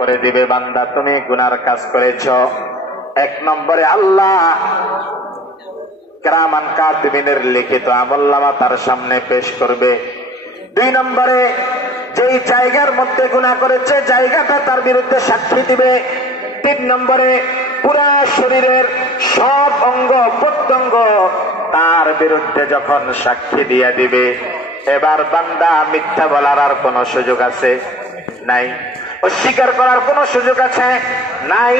করে দিবে, বান্দা তুমি গুনার কাজ করেছ। এক নম্বরে আল্লাহ কিরামান কাতিবিনের লিখিত আমলনামা তার সামনে পেশ করবে। দুই নম্বরে যেই জায়গার মধ্যে গুনাহ করেছে জায়গাটা তার বিরুদ্ধে সাক্ষী দিবে। তিন নম্বরে পুরা শরীরের সব অঙ্গ প্রত্যঙ্গ তার বিরুদ্ধে যখন সাক্ষী দিয়ে দিবে, এবার বান্দা মিথ্যা বলার আর কোন সুযোগ আছে? নাই। অস্বীকার করার কোন সুযোগ আছে? নাই।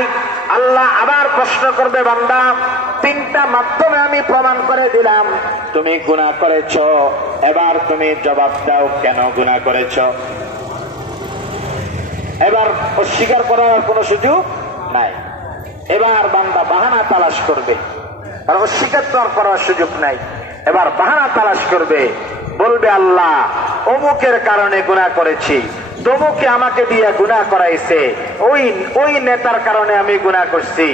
আল্লাহ আবার প্রশ্ন করবে, বান্দা তিনটা মাধ্যমে আমি প্রমাণ করে দিলাম তুমি গুনাহ করেছ, এবার তুমি জবাব দাও কেন গুনাহ করেছ। এবার অস্বীকার করার কোন সুযোগ নাই। এবার বান্দা বাহানা তালাশ করবে, আর অস্বীকার তো আর করার সুযোগ নাই। এবার বাহানা তালাশ করবে, বলবে আল্লাহ অমুকের কারণে গুনাহ করেছি, তমুকে আমাকে দিয়ে গুনাহ করাইছে, ওই নেতার কারণে আমি গুনাহ করছি,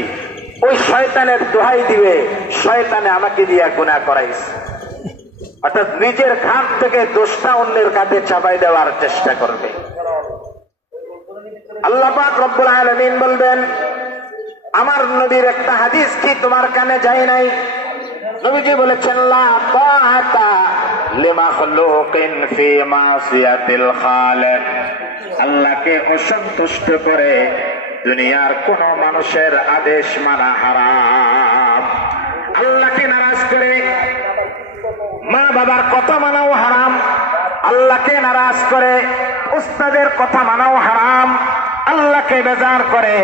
ওই শয়তানের দোহাই দিবে, শয়তানে আমাকে দিয়ে গুনাহ করাইছে। অর্থাৎ নিজের ঘাট থেকে দোষটা অন্যের কাঁধে চাপাই দেওয়ার চেষ্টা করবে। আল্লাহ পাক রব্বুল আলামিন বলবেন, আমার নবীর একটা হাদিস কি তোমার কানে যায় নাই? নবীজি বলেছেন, লা তাআতা লিমাখলুকিন ফি মাসিয়াতিল খালিক। আল্লাহকে অসন্তুষ্ট করে দুনিয়ার কোন মানুষের আদেশ মানা হারাম। আল্লাহকে নারাজ করে মা বাবার কথা মানাও হারাম। আল্লাহকে নারাজ করে উস্তাদের কথা মানাও হারাম। আল্লাহকে বেজার করে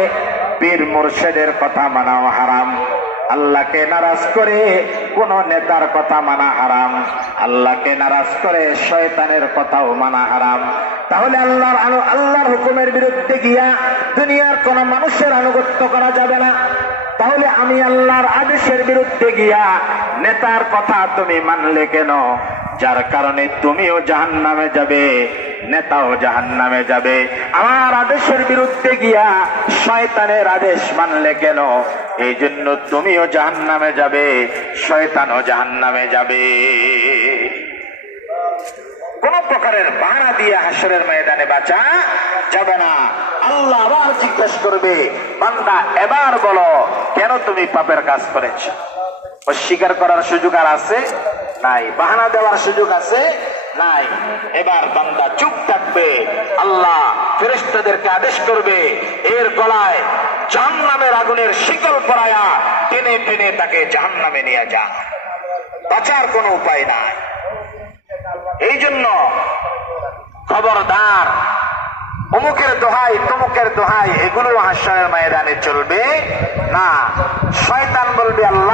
পীর মুর্শিদের কথা মানাও হারাম। আল্লাহকে নারাজ করে কোন নেতার কথা মানা হারাম। আল্লাহকে নারাজ করে শয়তানের কথাও মানা হারাম। তাহলে আল্লাহর হুকুমের বিরুদ্ধে গিয়া দুনিয়ার কোন মানুষের আনুগত্য করা যাবে না। তাহলে আমি আল্লাহর আদেশের বিরুদ্ধে গিয়া নেতার কথা তুমি মানলে কেন? যার কারণে তুমিও জাহান্নামে যাবে, নেতাও জাহান্নামে যাবে। আমার আদেশের বিরুদ্ধে গিয়া শয়তানের আদেশ মানলে কেন? এই জন্য তুমিও জাহান্নামে যাবে, শয়তানও জাহান্নামে যাবে। কোন প্রকারের বাহানা দিয়ে হাসরের ময়দানে বাঁচা যাবে না। আল্লাহ আবার জিজ্ঞেস করবে, বান্দা এবার বলো কেন তুমি পাপের কাজ করেছ? অস্বীকার করার সুযোগ আর আছে? নাই। বাহানা দেওয়ার সুযোগ আছে? নাই। এবার বান্দা চুপ থাকবে। আল্লাহ ফেরেশতাদেরকে আদেশ করবে, এর গলায় জাহান্নামের আগুনের শিকল পরায়া টেনে টেনে তাকে জাহান্নামে নিয়ে যা। বাঁচার কোনো উপায় নাই। এই জন্য খবরদার, অমুকের দোহাই তমুকের দোহাই এগুলো হাসরের ময়দানে চলবে না। শয়তান বলবে, আল্লাহ